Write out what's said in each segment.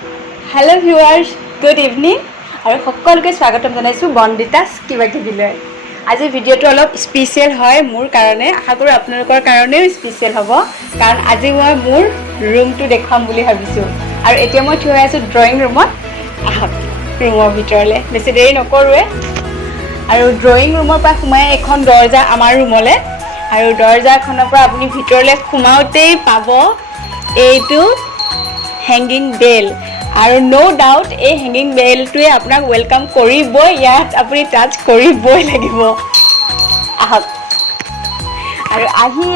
Hello viewers, good evening. আৰু সকলোকে স্বাগতম জনাইছো বন্দিতা কিবাকিবিলৈ। আজি ভিডিঅ'টো অলপ স্পেচিয়েল হয় মোৰ কাৰণে, আশা কৰো আপোনালোকৰ কাৰণেও স্পেচিয়েল হ'ব, কাৰণ আজি মই মোৰ ৰুমটো দেখাম বুলি ভাবিছো। আৰু এতিয়া মই থিয় হৈ আছো ড্ৰয়িং ৰুমত। আহক ৰুমৰ ভিতৰলৈ, বেছি দেৰি নকৰোৱে। আৰু ড্ৰয়িং ৰুমৰ পৰা সোমাই এখন দৰ্জা আমাৰ ৰুমলৈ, আৰু দৰ্জাখনৰ পৰা আপুনি ভিতৰলৈ সোমাওতেই পাব এইটো হেংগিং বেল। আৰু নো ডাউট এই হেংগিং বেলটোৱে আপোনাক ৱেলকাম কৰিবই, ইয়াত আপুনি টাচ কৰিবই লাগিব। আহক আৰু আহি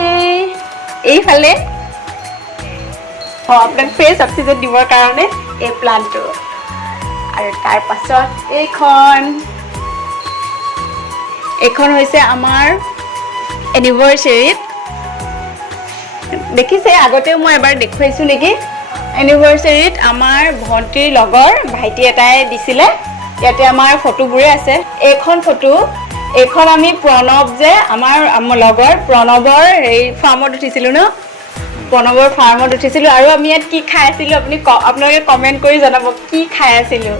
এইফালে আপোনাক ফ্ৰেছ অক্সিজেন দিবৰ কাৰণে এই প্লান্টটো। আৰু তাৰ পাছত এইখন হৈছে আমাৰ এনিভাৰ্চাৰীত, দেখিছে আগতেও মই এবাৰ দেখুৱাইছোঁ নেকি। এনিভাৰ্চাৰীত আমাৰ ভণ্টিৰ লগৰ ভাইটি এটাই দিছিলে, ইয়াতে আমাৰ ফটোবোৰে আছে। এইখন আমি প্ৰণৱ যে আমাৰ লগৰ প্ৰণৱৰ এই ফাৰ্মত উঠিছিলোঁ ন, প্ৰণৱৰ ফাৰ্মত উঠিছিলোঁ। আৰু আমি ইয়াত কি খাই আছিলোঁ আপোনালোকে কমেণ্ট কৰি জনাব কি খাই আছিলোঁ।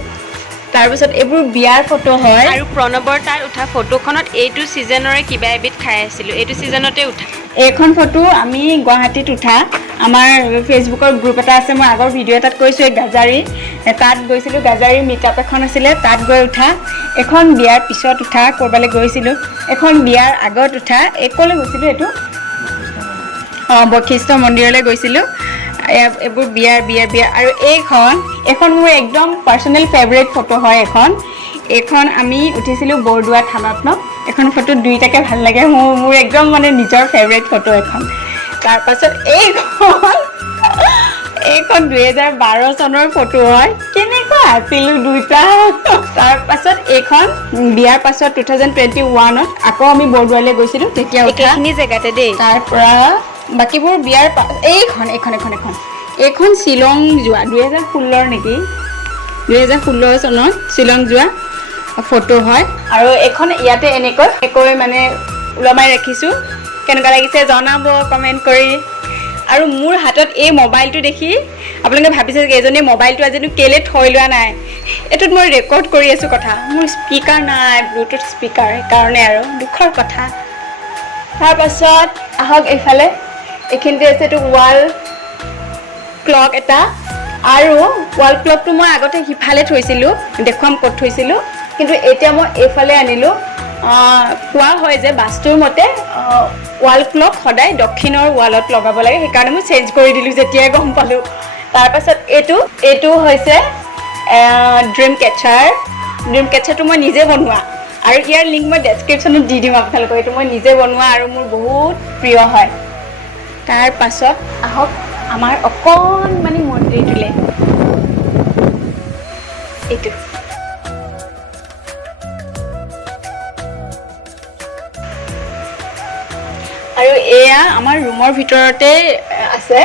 তাৰপিছত এইবোৰ বিয়াৰ ফটো হয়, আৰু প্ৰণৱৰ তাত উঠা ফটোখনত এইটো ছিজনৰে কিবা এবিধ খাই আছিলোঁ, এইটো ছিজনতে উঠা। এইখন ফটো আমি গুৱাহাটীত উঠা, আমাৰ ফেচবুকৰ গ্ৰুপ এটা আছে, মই আগৰ ভিডিঅ' এটাত কৈছোঁ, এই গাজাৰী তাত গৈছিলোঁ, গাজাৰী মিটআপ এখন আছিলে তাত গৈ উঠা। এখন বিয়াৰ পিছত উঠা, ক'ৰবালৈ গৈছিলোঁ। এখন বিয়াৰ আগত উঠা, ক'লৈ গৈছিলোঁ এইটো, বশিষ্ঠ মন্দিৰলৈ গৈছিলোঁ। এইবোৰ বিয়াৰ। আৰু এইখন মোৰ একদম পাৰ্চনেল ফেভৰেট ফটো হয়। এইখন আমি উঠিছিলোঁ বৰদোৱা থানত ন, এখন ফটো দুইটাকে ভাল লাগে, মোৰ একদম মানে নিজৰ ফেভৰেট ফটো এখন। তাৰপাছত এইখন 2012 চনৰ ফটো হয়, কেনেকুৱা আছিলোঁ দুইটা। তাৰপাছত এইখন বিয়াৰ পাছত 2021ত আকৌ আমি বৰদোৱালৈ গৈছিলোঁ, তেতিয়া একেখিনি জেগাতে দেই। তাৰ পৰা বাকীবোৰ বিয়াৰ এইখন শ্বিলং যোৱা 2016 নেকি, 2016 চনত শ্বিলং যোৱা ফটো হয়। আৰু এইখন ইয়াতে এনেকৈ মানে ওলমাই ৰাখিছোঁ, কেনেকুৱা লাগিছে জনাব কমেণ্ট কৰি। আৰু মোৰ হাতত এই মোবাইলটো দেখি আপোনালোকে ভাবিছে যে এজনীয়ে মোবাইলটো আজিনো কেলৈ থৈ লোৱা নাই, এইটোত মই ৰেকৰ্ড কৰি আছোঁ কথা, মোৰ স্পীকাৰ নাই, ব্লুটুথ স্পীকাৰ, সেইকাৰণে আৰু দুখৰ কথা। তাৰপাছত আহক এইফালে, এইখিনিতে আছে এইটো ৱাল ক্লক এটা, আৰু ৱাল ক্লকটো মই আগতে সিফালে থৈছিলোঁ, দেখুৱাম ক'ত থৈছিলোঁ, কিন্তু এতিয়া মই এইফালে আনিলোঁ। কোৱা হয় যে বাস্তুৰ মতে ৱাল ক্লক সদায় দক্ষিণৰ ৱালত লগাব লাগে, সেইকাৰণে মই চেঞ্জ কৰি দিলোঁ যেতিয়াই গম পালোঁ। তাৰপাছত এইটো হৈছে ড্ৰিম কেচাৰটো মই নিজে বনোৱা, আৰু ইয়াৰ লিংক মই ডেছক্ৰিপশ্যনত দি দিম আপোনালোকক। এইটো মই নিজে বনোৱা আৰু মোৰ বহুত প্ৰিয় হয়। তাৰ পাছত আহক আমাৰ অকণমানি মন্দিৰটোলৈ, এইটো আৰু এয়া আমাৰ ৰুমৰ ভিতৰতে আছে।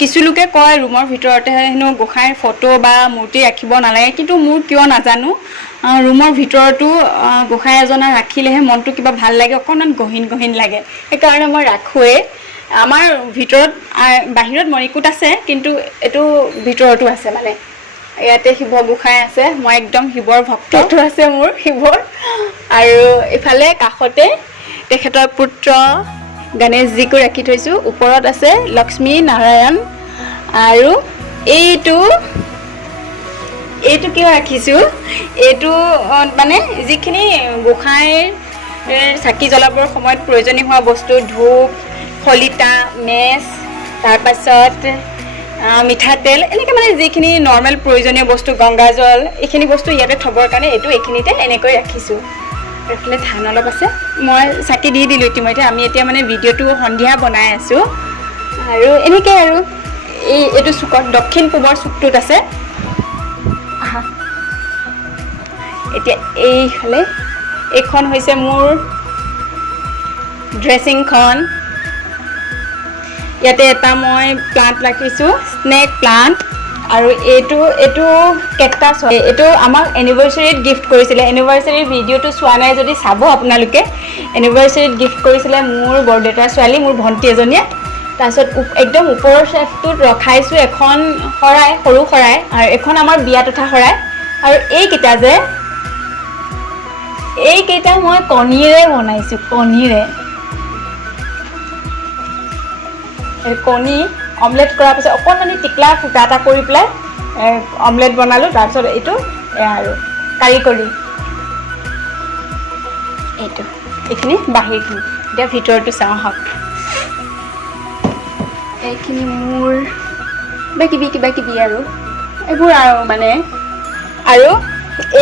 কিছু লোকে কয় ৰুমৰ ভিতৰতে হেনো গোঁসাইৰ ফটো বা মূৰ্তি ৰাখিব নালাগে, কিন্তু মোৰ কিয় নাজানো ৰুমৰ ভিতৰতো গোঁসাই এজনা ৰাখিলেহে মনটো কিবা ভাল লাগে, অকণমান গহীন লাগে, সেইকাৰণে মই ৰাখোৱেই। আমাৰ বাহিৰত মণিকূট আছে, কিন্তু এইটো ভিতৰতো আছে, মানে ইয়াতে শিৱ গোঁসাই আছে, মই একদম শিৱৰ ভক্তটো আছে মোৰ শিৱৰ। আৰু ইফালে কাষতে তেখেতৰ পুত্ৰ গণেশজীকো ৰাখি থৈছোঁ, ওপৰত আছে লক্ষ্মী নাৰায়ণ। আৰু এইটো কিয় ৰাখিছোঁ, এইটো মানে যিখিনি গোঁসাইৰ চাকি জ্বলাবৰ সময়ত প্ৰয়োজনীয় হোৱা বস্তু, ধূপ, শলিতা, মেচ, তাৰপাছত মিঠাতেল, এনেকৈ মানে যিখিনি নৰ্মেল প্ৰয়োজনীয় বস্তু, গংগাজল, এইখিনি বস্তু ইয়াতে থ'বৰ কাৰণে এইখিনিতে এনেকৈ ৰাখিছোঁ। এইফালে ধান অলপ আছে, মই চাকি দি দিলোঁ ইতিমধ্যে। আমি এতিয়া মানে ভিডিঅ'টো সন্ধিয়া বনাই আছোঁ, আৰু এনেকৈ আৰু এইটো চুকত দক্ষিণ পূবৰ চুকটোত আছে। এতিয়া এইখন হৈছে মোৰ ড্ৰেছিংখন, ইয়াতে এটা মই প্লান্ট ৰাখিছোঁ, স্নেক প্লান্ট। আৰু এইটো কেকটাছ হয়, এইটো আমাক এনিভাৰ্চাৰীত গিফ্ট কৰিছিলে। এনিভাৰ্চাৰীৰ ভিডিঅ'টো চোৱা নাই যদি চাব আপোনালোকে, এনিভাৰ্চাৰীত গিফ্ট কৰিছিলে মোৰ বৰদেউতাৰ ছোৱালী, মোৰ ভণ্টি এজনীয়ে। তাৰপিছত একদম ওপৰৰ শ্বেফটোত ৰখাইছোঁ এখন শৰাই, সৰু শৰাই, আৰু এখন আমাৰ বিয়াত উঠা শৰাই। আৰু এইকেইটা মই কণীৰে বনাইছোঁ, কণীৰে। কণী অমলেট কৰাৰ পিছত অকণমানি টিকলা ফুটা এটা কৰি পেলাই অমলেট বনালোঁ। তাৰপিছত এইটো আৰু কাৰিকৰী, এইখিনি বাহিৰখিনি। এতিয়া ভিতৰটো চাওঁ আহক। এইখিনি মোৰ কিবা কিবি আৰু এইবোৰ আৰু মানে। আৰু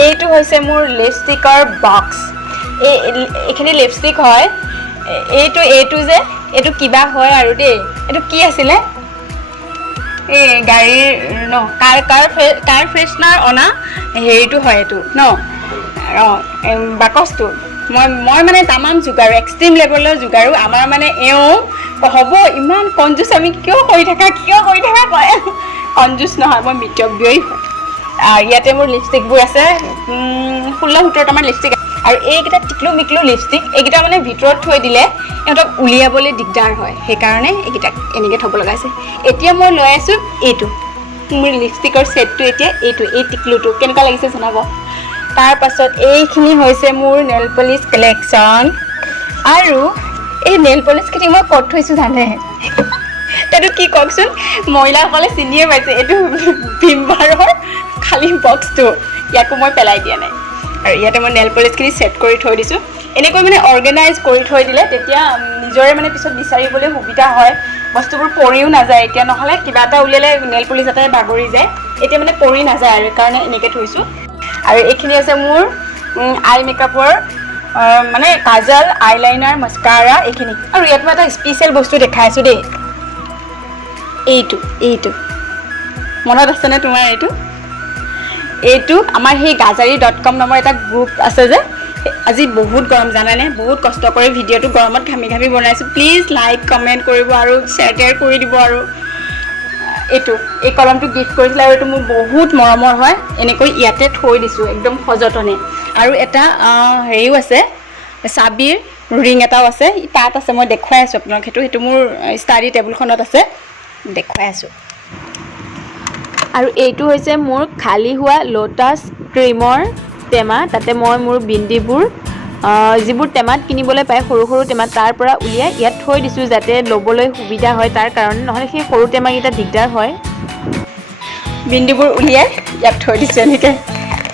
এইটো হৈছে মোৰ লিপষ্টিকৰ বক্স। এইখিনি লিপষ্টিক হয়। এইটো যে এইটো কিবা হয় আৰু দেই, এইটো কি আছিলে, এই গাড়ীৰ ন কাৰ ফ্ৰেছনাৰ অনা হেৰিটো হয় এইটো ন, বাকচটো। মই মানে তামাম যোগাৰো, এক্সট্ৰিম লেভেলৰ যোগাৰো। আমাৰ মানে হ'ব ইমান কঞ্জুচ, আমি কিয় কৰি থাকা কয়। কঞ্জুচ নহয়, মই মিতব্যয়ী হয়। ইয়াতে মোৰ লিপষ্টিকবোৰ আছে 16-17টামান লিপষ্টিক। আৰু এইকেইটা টিকলু মিকলু লিপষ্টিক, এইকেইটা মানে ভিতৰত থৈ দিলে ইহঁতক উলিয়াবলৈ দিগদাৰ হয়, সেইকাৰণে এইকেইটাক এনেকৈ থ'ব লগা আছে। এতিয়া মই লৈ আছোঁ এইটো, মোৰ লিপষ্টিকৰ ছেটটো। এতিয়া এই টিকলুটো কেনেকুৱা লাগিছে জনাব। তাৰপাছত এইখিনি হৈছে মোৰ নেল পলিচ কালেকশ্যন। আৰু এই নেল পলিচখিনি মই ক'ত থৈছোঁ জানে? এইটো কি কওকচোন, মহিলাসকলে চিনিয়ে পাইছে। এইটো ভিমবাৰৰ খালী বক্সটো, ইয়াকো মই পেলাই দিয়া নাই। আৰু ইয়াতে মই নেল পলিচখিনি ছেট কৰি থৈ দিছোঁ। এনেকৈ মানে অৰ্গেনাইজ কৰি থৈ দিলে তেতিয়া নিজৰে মানে পিছত বিচাৰিবলৈ সুবিধা হয়, বস্তুবোৰ পৰিও নাযায়। এতিয়া নহ'লে কিবা এটা উলিয়ালে নেল পলিচ এটাই বাগৰি যায়, এতিয়া মানে পৰি নাযায় আৰু কাৰণে এনেকৈ থৈছোঁ। আৰু এইখিনি আছে মোৰ আই মেকআপৰ মানে কাজল, আইলাইনাৰ, মাস্কাৰা এইখিনি। আৰু ইয়াত মই এটা স্পেচিয়েল বস্তু দেখাই আছোঁ দেই, এইটো মনত আছেনে তোমাৰ? এইটো আমাৰ সেই gazaari.com নামৰ এটা গ্ৰুপ আছে যে। আজি বহুত গৰম জানানে, বহুত কষ্ট কৰি ভিডিঅ'টো গৰমত ঘামি বনাইছোঁ। প্লিজ লাইক কমেণ্ট কৰিব আৰু শ্বেয়াৰ কৰি দিব। আৰু এই কলমটো গিফ্ট কৰিছিলে, আৰু এইটো মোৰ বহুত মৰমৰ হয়। এনেকৈ ইয়াতে থৈ দিছোঁ একদম সযতনে। আৰু এটা হেৰিও আছে, চাবিৰ ৰিং এটাও আছে, তাত আছে, মই দেখুৱাই আছোঁ আপোনাক। সেইটো মোৰ ষ্টাডি টেবুলখনত আছে, দেখুৱাই আছোঁ। আৰু এইটো হৈছে মোৰ খালী হোৱা লোটাছ ক্ৰীমৰ টেমা। তাতে মই মোৰ বিন্দিবোৰ যিবোৰ টেমাত কিনিবলৈ পায়, সৰু সৰু টেমাত, তাৰ পৰা উলিয়াই ইয়াত থৈ দিছোঁ যাতে ল'বলৈ সুবিধা হয় তাৰ কাৰণে, নহ'লে সেই সৰু টেমাকেইটা দিগদাৰ হয়। বিন্দিবোৰ উলিয়াই ইয়াত থৈ দিছোঁ এনেকৈ,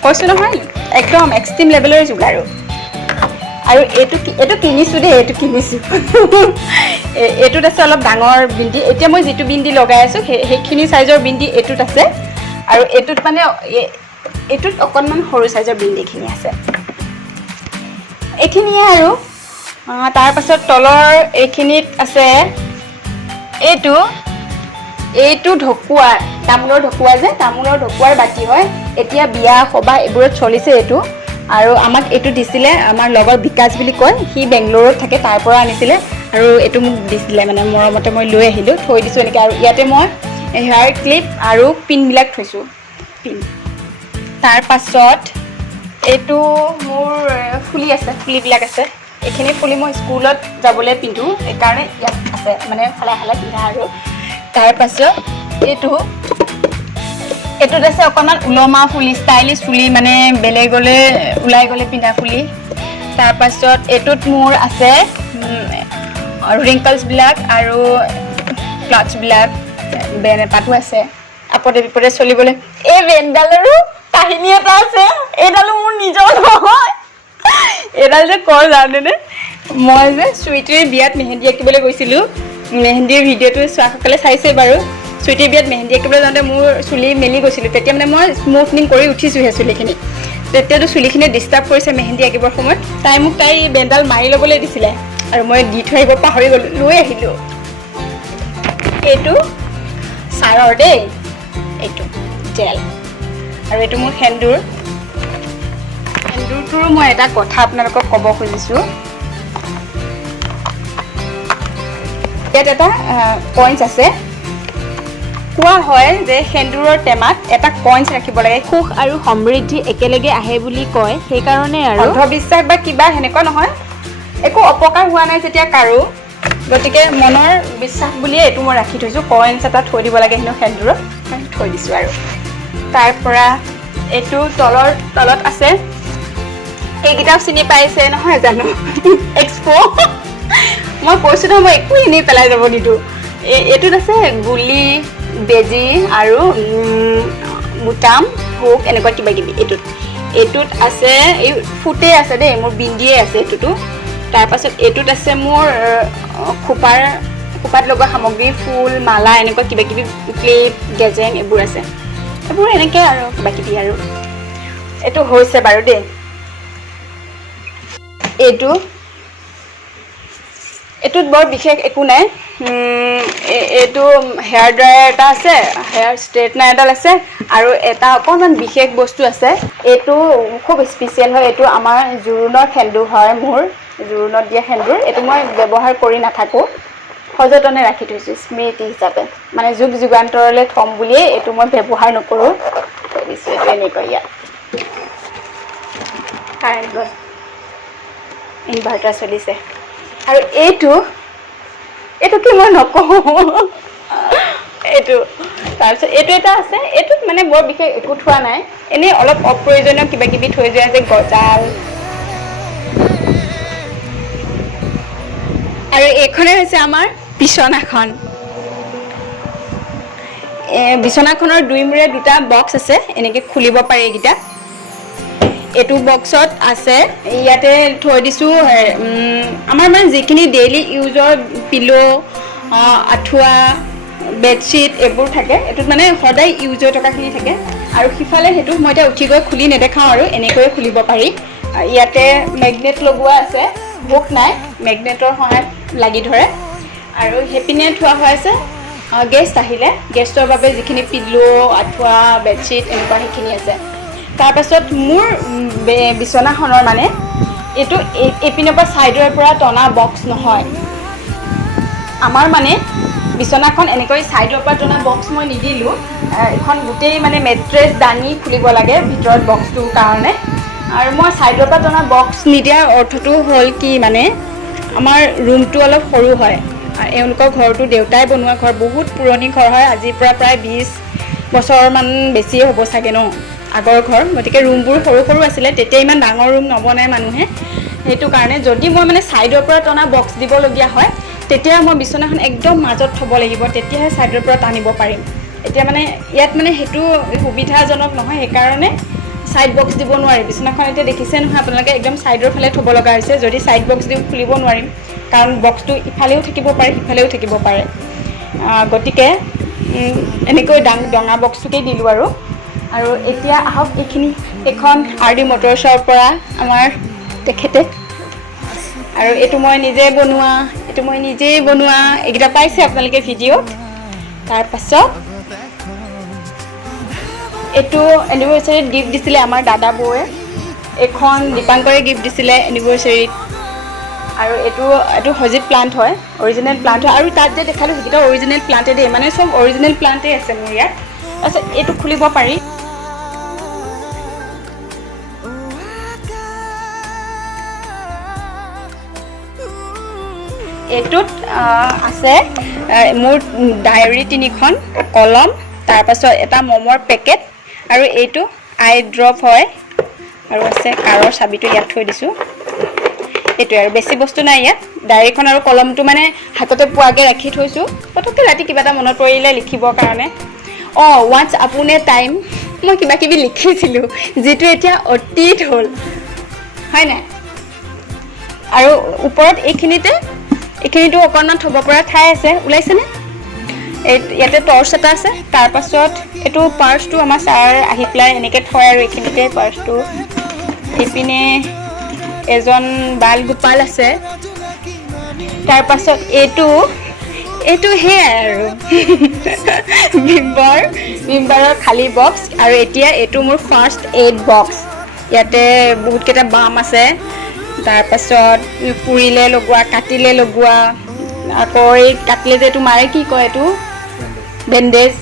কৈছোঁ নহয় একদম এক্সট্ৰিম লেভেলৰ যোগাৰো। আৰু এইটো কিনিছোঁ দেই, এইটো কিনিছোঁ। এইটোত আছে অলপ ডাঙৰ বিন্দি। এতিয়া মই যিটো বিন্দি লগাই আছোঁ সেইখিনি চাইজৰ বিন্দি এইটোত আছে। আৰু এইটোত অকণমান সৰু চাইজৰ বিন্দিখিনি আছে। এইখিনিয়ে আৰু তাৰপাছত তলৰ এইখিনিত আছে এইটো ঢকুৱা, তামোলৰ ঢকুৱা যে, তামোলৰ ঢকুৱাৰ বাতি হয়। এতিয়া বিয়া সবাহ এইবোৰত চলিছে এইটো। আৰু আমাক এইটো দিছিলে আমাৰ লগৰ বিকাশ বুলি কয়, সি বেংগলোৰত থাকে, তাৰ পৰা আনিছিলে। আৰু এইটো মোক দিছিলে মানে মৰমতে, মই লৈ আহিলোঁ, থৈ দিছোঁ এনেকৈ। আৰু ইয়াতে মই হেয়াৰ ক্লিপ আৰু পিনবিলাক থৈছোঁ, পিন। তাৰপাছত এইটো মোৰ ফুলিবিলাক আছে। এইখিনি ফুলি মই স্কুলত যাবলৈ পিন্ধোঁ, সেইকাৰণে ইয়াত আছে, মানে ফালে পিন্ধা। আৰু তাৰপাছত এইটোত আছে অকণমান ওলমা ফুলি, ষ্টাইলিছ ফুলি, মানে বেলেগলৈ ওলাই গ'লে পিন্ধা ফুলি। তাৰপাছত এইটোত মোৰ আছে ৰিংকলছবিলাক আৰু ক্লাটছবিলাক, বেনেপাতো আছে আপদে বিপদে চলিবলৈ। এই বেনডালৰো কাহিনী এটা আছে, এইডালো মোৰ নিজৰ নহয়। এইডাল যে জানেনে, মই যে চুইটিৰ বিয়াত মেহেন্দী আঁকিবলৈ গৈছিলোঁ, মেহেন্দীৰ ভিডিঅ'টো চোৱাসকলে চাইছে বাৰু। চুইটিৰ বিয়াত মেহেন্দী আঁকিবলৈ যাওঁতে মোৰ চুলি মেলি গৈছিলোঁ, তেতিয়া মানে মই স্মুথনিং কৰি উঠিছোঁহে চুলিখিনি। তেতিয়াতো চুলিখিনিয়ে ডিষ্টাৰ্ব কৰিছে মেহেন্দী আঁকিবৰ সময়ত। তাই মোক তাইৰ বেনডাল মাৰি ল'বলৈ দিছিলে, আৰু মই দি থৈ আহিব পাহৰি গ'লোঁ, লৈ আহিলোঁ। এইটো ছাৰৰ দেই, এইটো জেল। আৰু এইটো মোৰ সেন্দুৰটোৰো মই এটা কথা আপোনালোকক ক'ব খুজিছোঁ। ইয়াত এটা পইণ্টছ আছে, কোৱা হয় যে সেন্দুৰৰ টেমাত এটা কইন্স ৰাখিব লাগে, সুখ আৰু সমৃদ্ধি একেলগে আহে বুলি কয়। সেইকাৰণে আৰু অন্ধবিশ্বাস বা কিবা সেনেকুৱা নহয়, একো অপকাৰ হোৱা নাই যেতিয়া কাৰো, গতিকে মনৰ বিশ্বাস বুলিয়ে এইটো মই ৰাখি থৈছোঁ। কইনছ এটা থৈ দিব লাগে হেনো সেন্দুৰত, থৈ দিছোঁ আৰু। তাৰ পৰা এইটো তলত আছে, এইকেইটাও চিনি পাইছে নহয় জানো, এক্সপো। মই কৈছোঁ নহয় মই একো এনেই পেলাই যাব নিদিওঁ। এইটোত আছে গুলি, বেজি আৰু বুটাম, হুক এনেকুৱা কিবা কিবি। এইটোত আছে এই ফুটে আছে দেই, মোৰ বিন্দিয়ে আছে এইটোতো। তাৰপাছত এইটোত আছে মোৰ খোপাত লগোৱা সামগ্ৰী, ফুল, মালা এনেকুৱা কিবা কিবি, ক্লিপ, গেজেং এইবোৰ আছে। এইবোৰ এনেকৈ আৰু কিবা কিবি আৰু। এইটো হৈছে বাৰু দেই। এইটোত বৰ বিশেষ একো নাই। এইটো হেয়াৰ ড্ৰায়াৰ এটা আছে, হেয়াৰ ষ্ট্ৰেইটনাৰ এডাল আছে, আৰু এটা অকণমান বিশেষ বস্তু আছে। এইটো খুব স্পেচিয়েল হয়। এইটো আমাৰ জোৰোণৰ সেন্দুৰ হয়, মোৰ জোৰোণত দিয়া সেন্দুৰ। এইটো মই ব্যৱহাৰ কৰি নাথাকোঁ, সযতনে ৰাখি থৈছোঁ স্মৃতি হিচাপে, মানে যুগ যুগান্তৰলৈ থ'ম বুলিয়ে এইটো মই ব্যৱহাৰ নকৰোঁ। থৈ দিছোঁ এইটো এনেকৈ ইয়াত। কাৰেণ্ট গ'ল, ইনভাৰ্টাৰ চলিছে। আৰু এইটো কি মই নকওঁ। তাৰপিছত এইটো এটা আছে। এইটোত মানে বৰ বিশেষ একো থোৱা নাই, এনেই অলপ অপ্ৰয়োজনীয় কিবা কিবি থৈ যোৱা আছে, গজাল। আৰু এইখনে হৈছে আমাৰ বিচনাখন। বিচনাখনৰ দুই মূৰে দুটা বক্স আছে, এনেকৈ খুলিব পাৰি এইকেইটা। এইটো বক্সত আছে, ইয়াতে থৈ দিছোঁ আমাৰ মানে যিখিনি ডেইলি ইউজৰ পিলো, আঁঠুৱা, বেডশ্বীট এইবোৰ থাকে। এইটোত মানে সদায় ইউজ হৈ থকাখিনি থাকে। আৰু সিফালে সেইটো মই এতিয়া উঠি গৈ খুলি নেদেখাওঁ আৰু, এনেকৈয়ে খুলিব পাৰি। ইয়াতে মেগনেট লগোৱা আছে, হুক নাই, মেগনেটৰ সহায়ত লাগি ধৰে। আৰু সেইপিনে থোৱা হৈ আছে গেষ্ট আহিলে, গেষ্টৰ বাবে যিখিনি পিলো, আঁঠুৱা, বেডশ্বীট এনেকুৱা সেইখিনি আছে। তাৰপাছত মোৰ বিচনাখনৰ মানে এইটো এইপিনৰ পৰা ছাইডৰ পৰা টনা বক্স নহয়। আমাৰ মানে বিচনাখন এনেকৈ ছাইডৰ পৰা টনা বক্স মই নিদিলোঁ। এখন গোটেই মানে মেট্ৰেছ দাঙি খুলিব লাগে ভিতৰত বক্সটোৰ কাৰণে। আৰু মই ছাইডৰ পৰা টনা বক্স নিদিয়াৰ অৰ্থটো হ'ল কি, মানে আমাৰ ৰুমটো অলপ সৰু হয়। আৰু এওঁলোকৰ ঘৰটো দেউতাই বনোৱা ঘৰ, বহুত পুৰণি ঘৰ হয়, আজিৰ পৰা প্ৰায় 20 বছৰমান বেছিয়ে হ'ব চাগে ন, আগৰ ঘৰ। গতিকে ৰুমবোৰ সৰু সৰু আছিলে, তেতিয়া ইমান ডাঙৰ ৰুম নবনায় মানুহে। সেইটো কাৰণে যদি মই মানে ছাইডৰ পৰা টনা বক্স দিবলগীয়া হয়, তেতিয়া মই বিচনাখন একদম মাজত থ'ব লাগিব, তেতিয়াহে ছাইডৰ পৰা টানিব পাৰিম। এতিয়া মানে ইয়াত মানে সেইটো সুবিধাজনক নহয়, সেইকাৰণে ছাইড বক্স দিব নোৱাৰি। বিচনাখন এতিয়া দেখিছে নহয় আপোনালোকে, একদম ছাইডৰ ফালে থ'ব লগা হৈছে। যদি ছাইড বক্স দিওঁ খুলিব নোৱাৰিম, কাৰণ বক্সটো ইফালেও থাকিব পাৰে সিফালেও থাকিব পাৰে। গতিকে এনেকৈ ডঙা বক্সটোকেই দিলোঁ আৰু। এতিয়া আহক এইখন RD মটৰছৰ পৰা আমাৰ তেখেতে, আৰু এইটো মই নিজেই বনোৱা, এইকেইটা পাইছে আপোনালোকে ভিডিঅ'ত। তাৰপাছত এইটো এনিভাৰ্চাৰীত গিফ্ট দিছিলে আমাৰ দাদা বৌয়ে, এইখন দীপাংকৰে গিফ্ট দিছিলে এনিভাৰ্চাৰীত। আৰু এইটো সজীৱ প্লাণ্ট হয়, অৰিজিনেল প্লাণ্ট হয়। আৰু তাত যে দেখালোঁ সেইকেইটা অৰিজিনেল প্লাণ্টে দেই, মানে চব অৰিজিনেল প্লাণ্টেই আছে মোৰ ইয়াত। তাৰপিছত এইটো খুলিব পাৰি। এইটোত আছে মোৰ ডায়েৰী 3খন, কলম, তাৰপাছত এটা মমৰ পেকেট, আৰু এইটো আই ড্ৰপ হয়, আৰু আছে কাৰৰ চাবিটো ইয়াত থৈ দিছোঁ। এইটোৱে আৰু, বেছি বস্তু নাই ইয়াত। ডায়েৰীখন আৰু কলমটো মানে হাততে পোৱাকৈ ৰাখি থৈছোঁ, পটককৈ ৰাতি কিবা এটা মনত পৰিলে লিখিবৰ কাৰণে। ৱান্স আপন এ টাইম মই কিবা কিবি লিখিছিলোঁ, যিটো এতিয়া অতীত হ'ল, হয় নাই? আৰু ওপৰত এইখিনিতো অকণমান থ'ব পৰা ঠাই আছে, ওলাইছেনে? ইয়াতে টৰ্চ এটা আছে। তাৰপাছত এইটো পাৰ্চটো আমাৰ ছাৰ আহি পেলাই এনেকৈ থয়, আৰু এইখিনিতে পাৰ্চটো। এইপিনে এজন বাল গোপাল আছে। তাৰপাছত এইটো সেয়াই আৰু ভিমবাৰৰ খালী বক্স। আৰু এতিয়া এইটো মোৰ ফাৰ্ষ্ট এইড বক্স। ইয়াতে বহুতকেইটা বাম আছে, তাৰপাছত পুৰিলে লগোৱা, কাটিলে লগোৱা, আকৌ এই কাটিলে যে এইটো মাৰে, কি কয় এইটো, বেণ্ডেজ,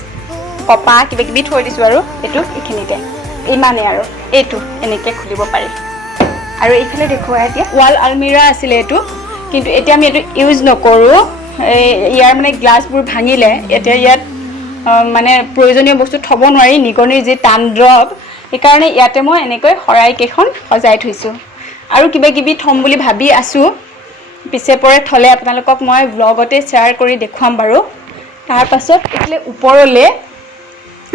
কপা, কিবা কিবি থৈ দিছোঁ। আৰু এইখিনিতে ইমানেই আৰু। এইটো এনেকৈ খুলিব পাৰি। আৰু এইফালে দেখুওৱা এতিয়া ৱাল আলমিৰা আছিলে এইটো, কিন্তু এতিয়া আমি এইটো ইউজ নকৰোঁ। ইয়াৰ মানে গ্লাছবোৰ ভাঙিলে এতিয়া ইয়াত মানে প্ৰয়োজনীয় বস্তু থ'ব নোৱাৰি নিগনিৰ যি তাণ্ডৱ সেইকাৰণে ইয়াতে মই এনেকৈ শৰাইকেইখন সজাই থৈছোঁ আৰু কিবা কিবি থ'ম বুলি ভাবি আছোঁ পিছে পৰে থ'লে আপোনালোকক মই ব্লগতে শ্বেয়াৰ কৰি দেখুৱাম বাৰু তাৰপাছত এইফালে ওপৰলৈ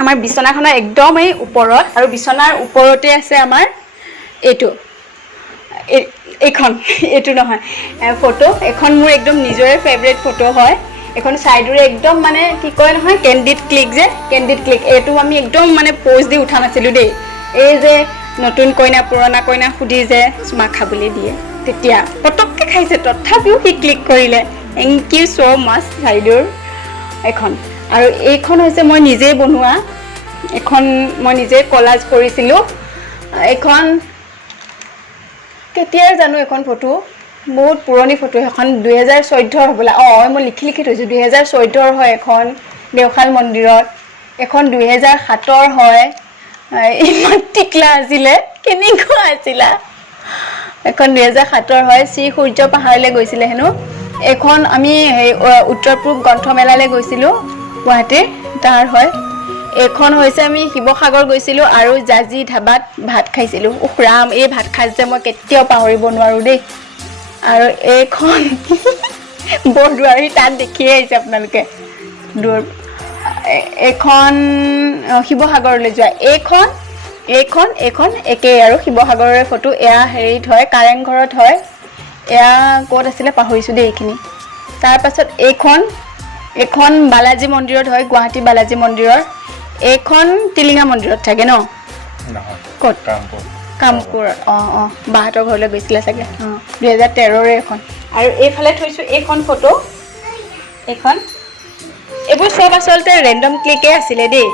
আমাৰ বিচনাখনৰ একদমেই ওপৰত আৰু বিচনাৰ ওপৰতে আছে আমাৰ এইটো নহয় ফটো এখন মোৰ একদম নিজৰে ফেভৰেট ফটো হয় এখন চাইডৰে একদম মানে কি কয় নহয় কেণ্ডিড ক্লিক এইটো আমি একদম মানে প'জ দি উঠা নাছিলোঁ দেই এই যে নতুন কইনা পুৰণা কইনা সুধি যে চুমা খাবলৈ দিয়ে তেতিয়া পটককৈ খাইছে তথাপিও সি ক্লিক কৰিলে থেংক ইউ ছ' মাছ চাইডৰ এখন আৰু এইখন হৈছে মই নিজেই বনোৱা এখন মই নিজে কলাজ কৰিছিলোঁ এইখন কেতিয়াৰ জানো এখন ফটো বহুত পুৰণি ফটো এখন 2014 হ'বলা মই লিখি থৈছোঁ 2014 হয় এখন দেওশাল মন্দিৰত এখন 2007 হয় ইমান টিকলা আছিলে কেনেকুৱা আছিলা এখন 2007 হয় শ্ৰী সূৰ্য পাহাৰলৈ গৈছিলে হেনো এখন আমি উত্তৰ পূব গ্ৰন্থমেলালৈ গৈছিলোঁ গুৱাহাটীৰ তাৰ হয় এখন হৈছে আমি শিৱসাগৰ গৈছিলোঁ আৰু জাজি ধাবাত ভাত খাইছিলোঁ ৰাম এই ভাত খাই যে মই কেতিয়াও পাহৰিব নোৱাৰোঁ দেই আৰু এইখন বৰদুৱাৰী তাত দেখিয়ে আহিছে আপোনালোকে এইখন শিৱসাগৰলৈ যোৱা এইখন একেই আৰু শিৱসাগৰৰে ফটো এয়া হেৰিত হয় কাৰেংঘৰত হয় এয়া ক'ত আছিলে পাহৰিছোঁ দেই এইখিনি তাৰপাছত এইখন বালাজী মন্দিৰত হয় গুৱাহাটী বালাজী মন্দিৰৰ এইখন টিলিঙা মন্দিৰত থাকে ন ক'ত কামপুৰ বাহঁতৰ ঘৰলৈ গৈছিলে চাগে 2013ৰে এখন আৰু এইফালে থৈছোঁ এইখন ফটো এইবোৰ চব আচলতে ৰেণ্ডম ক্লিকে আছিলে দেই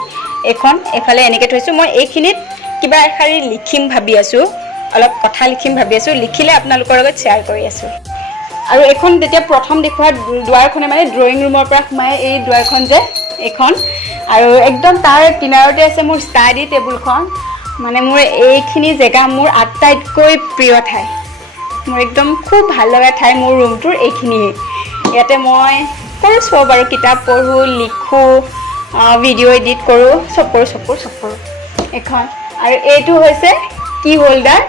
এইফালে এনেকৈ থৈছোঁ মই এইখিনিত কিবা এষাৰি লিখিম ভাবি আছোঁ অলপ কথা লিখিম ভাবি আছোঁ লিখিলে আপোনালোকৰ লগত শ্বেয়াৰ কৰি আছোঁ আৰু এইখন যেতিয়া প্ৰথম দেখুওৱা দুৱাৰখনে মানে ড্ৰয়িং ৰুমৰ পৰা সোমাই এই দুৱাৰখন যে এইখন আৰু একদম তাৰ কিনাৰতে আছে মোৰ ষ্টাডি টেবুলখন মানে মোৰ এইখিনি জেগা মোৰ আটাইতকৈ প্ৰিয় ঠাই মোৰ একদম খুব ভাল লগা ঠাই মোৰ ৰুমটোৰ এইখিনিয়ে ইয়াতে মই কৰোঁ চব আৰু কিতাপ পঢ়োঁ লিখোঁ ভিডিঅ' এডিট কৰোঁ চব কৰোঁ এখন আৰু এইটো হৈছে কি হোল্ডাৰ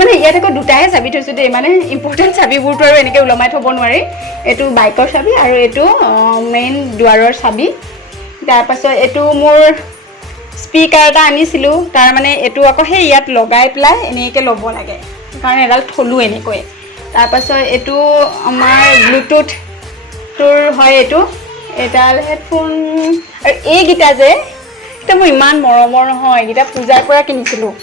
মানে ইয়াত আকৌ দুটাহে চাবি থৈছোঁ দেই মানে ইম্পৰ্টেণ্ট চাবিবোৰতো আৰু এনেকৈ ওলমাই থ'ব নোৱাৰি এইটো বাইকৰ চাবি আৰু এইটো মেইন দুৱাৰৰ চাবি তাৰপাছত এইটো মোৰ স্পীকাৰ এটা আনিছিলোঁ তাৰ মানে এইটো আকৌ সেই ইয়াত লগাই পেলাই এনেকৈ ল'ব লাগে কাৰণ এডাল থলোঁ এনেকৈ তাৰপাছত এইটো আমাৰ ব্লুটুথটোৰ হয় এডাল হেডফোন আৰু এইকেইটা যে এইকেইটা মোৰ ইমান মৰমৰ নহয় এইকেইটা পূজাৰ পৰা কিনিছিলোঁ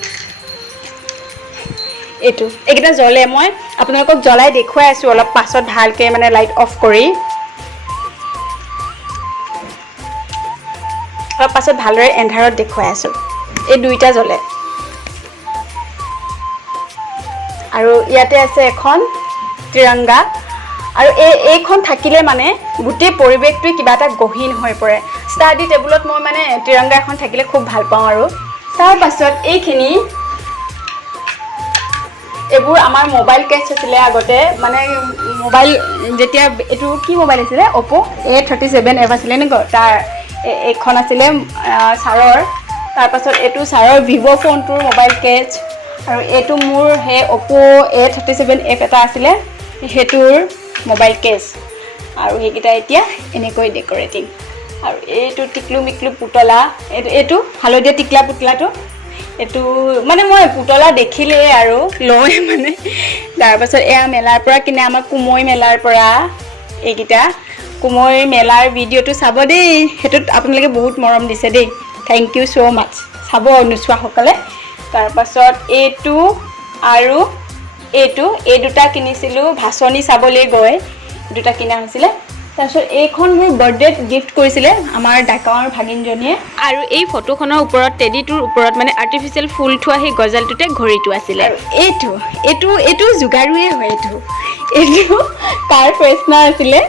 এইকেইটা জ্বলে মই আপোনালোকক জ্বলাই দেখুৱাই আছোঁ অলপ পাছত ভালকৈ মানে লাইট অফ কৰি অলপ পাছত ভালদৰে এন্ধাৰত দেখুৱাই আছোঁ এই দুইটা জ্বলে আৰু ইয়াতে আছে এখন ত্ৰিৰংগা আৰু এইখন থাকিলে মানে গোটেই পৰিৱেশটোৱে কিবা এটা গহীন হৈ পৰে ষ্টাডি টেবুলত মই মানে ত্ৰিৰংগা এখন থাকিলে খুব ভাল পাওঁ আৰু তাৰপাছত এইবোৰ আমাৰ মোবাইল কেছ আছিলে আগতে মানে মোবাইল যেতিয়া এইটো কি মোবাইল আছিলে অ'প' A37F আছিলে নেকি তাৰ এইখন আছিলে ছাৰৰ তাৰপাছত এইটো ছাৰৰ ভিভ' ফোনটোৰ মোবাইল কেছ আৰু এইটো মোৰ সেই অ'প' A37F এটা আছিলে সেইটোৰ মোবাইল কেছ আৰু সেইকেইটা এতিয়া এনেকৈ ডেক'ৰেটিং আৰু এইটো টিকলু মিকলু পুতলা এইটো হালধীয়া টিকলা পুতলাটো এইটো মানে মই পুতলা দেখিলেই আৰু লয় মানে তাৰপাছত এয়া মেলাৰ পৰা কিনে আমাৰ কুমৈ মেলাৰ পৰা এইকেইটা কুমৈ মেলাৰ ভিডিঅ'টো চাব দেই সেইটোত আপোনালোকে বহুত মৰম দিছে দেই থেংক ইউ ছ' মাছ চাব নোচোৱাসকলে তাৰপাছত এইটো আৰু এই দুটা কিনিছিলোঁ ভাচনি চাবলৈ গৈ দুটা কিনা হৈছিলে তাৰপিছত এইখন মোৰ বাৰ্থডেত গিফ্ট কৰিছিলে আমাৰ ডাঙৰ ভাগিনজনীয়ে আৰু এই ফটোখনৰ ওপৰত টেডিটোৰ ওপৰত মানে আৰ্টিফিচিয়েল ফুল থোৱা সেই গজালটোতে ঘড়ীটো আছিলে আৰু এইটো যোগাৰুৱে হয় এইটো কাৰ ফ্ৰেছনাৰ আছিলে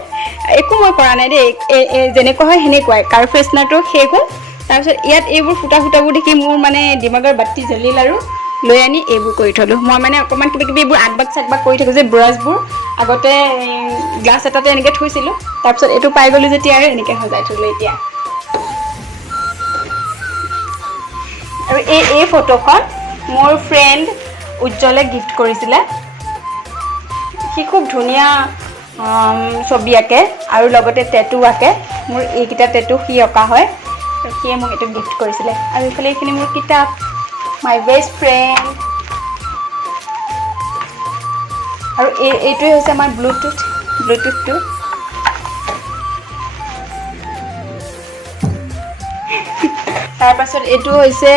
একো মই কৰা নাই দেই যেনেকুৱা হয় সেনেকুৱাই কাৰ ফ্ৰেছনাৰটো শেষ হ'ল তাৰপিছত ইয়াত এইবোৰ ফুটাবোৰ দেখি মোৰ মানে ডিমাগৰ বাতি জ্বলিল আৰু লৈ আনি এইবোৰ কৰি থলোঁ মই মানে অকণমান কিবা কিবি এইবোৰ আগবাগ চাগবাগ কৰি থাকোঁ যে ব্ৰাছবোৰ আগতে গ্লাছ এটাতে এনেকৈ থৈছিলোঁ তাৰপিছত এইটো পাই গ'লোঁ যেতিয়া আৰু এনেকৈ সজাই থলোঁ এতিয়া আৰু এই ফটোখন মোৰ ফ্ৰেণ্ড উজ্জ্বলে গিফ্ট কৰিছিলে সি খুব ধুনীয়া ছবি আঁকে আৰু লগতে টেটু আঁকে মোৰ এইকেইটা টেটু সি অঁকা হয় আৰু সিয়ে মোক এইটো গিফ্ট কৰিছিলে আৰু এইফালে এইখিনি মোৰ কিতাপ মাই বেষ্ট ফ্ৰেণ্ড আৰু এইটোৱে হৈছে আমাৰ ব্লুটুথটো তাৰপাছত এইটো হৈছে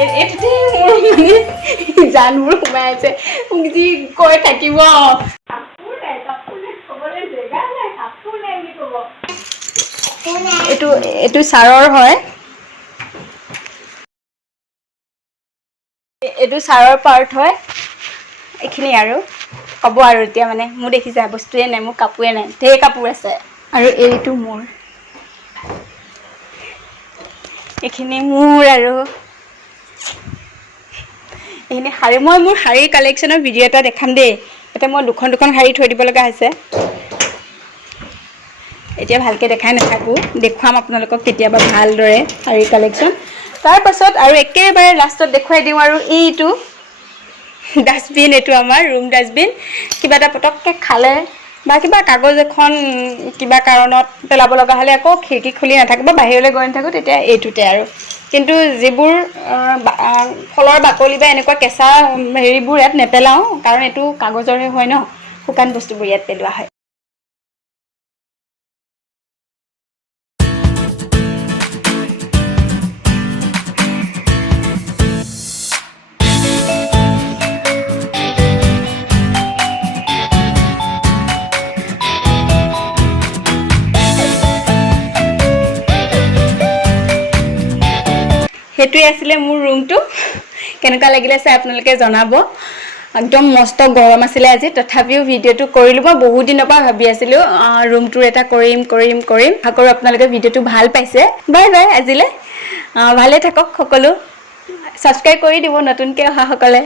এইটোতে মোৰ মানে জানবোৰ সোমাই আছে মোক যি কৈ থাকিব এইটো ছাৰৰ হয় এইটো ছাৰৰ পাৰ্ট হয় এইখিনি আৰু ক'ব আৰু এতিয়া মানে মোৰ দেখিছা বস্তুৱে নাই মোৰ কাপোৰে নাই ঢেৰ কাপোৰ আছে আৰু এইটো মোৰ এইখিনি মোৰ আৰু এইখিনি শাৰী মই মোৰ শাৰীৰ কালেকশ্যনৰ ভিডিঅ' এটা দেখাম দেই ইয়াতে মই দুখন শাৰী থৈ দিব লগা হৈছে এতিয়া ভালকৈ দেখাই নাথাকোঁ দেখুৱাম আপোনালোকক কেতিয়াবা ভালদৰে শাৰীৰ কালেকশ্যন তাৰপাছত আৰু একেবাৰে লাষ্টত দেখুৱাই দিওঁ আৰু এইটো ডাষ্টবিন এইটো আমাৰ ৰুম ডাষ্টবিন কিবা এটা পটককৈ খালে বা কিবা কাগজ এখন কিবা কাৰণত পেলাব লগা হ'লে আকৌ খিৰিকী খুলি নাথাকোঁ বা বাহিৰলৈ গৈ নাথাকোঁ তেতিয়া এইটোতে আৰু কিন্তু যিবোৰ ফলৰ বাকলি বা এনেকুৱা কেঁচা হেৰিবোৰ ইয়াত নেপেলাওঁ কাৰণ এইটো কাগজৰে হয় ন শুকান বস্তুবোৰ ইয়াত পেলোৱা হয় সেইটোৱে আছিলে মোৰ ৰুমটো কেনেকুৱা লাগিলে চাই আপোনালোকে জনাব একদম মস্ত গৰম আছিলে আজি তথাপিও ভিডিঅ'টো কৰিলোঁ মই বহুত দিনৰ পৰা ভাবি আছিলোঁ ৰুমটোৰ এটা কৰিম আশা কৰোঁ আপোনালোকে ভিডিঅ'টো ভাল পাইছে বাই বাই আজিলৈ ভালে থাকক সকলো ছাবস্ক্ৰাইব কৰি দিব নতুনকৈ অহাসকলে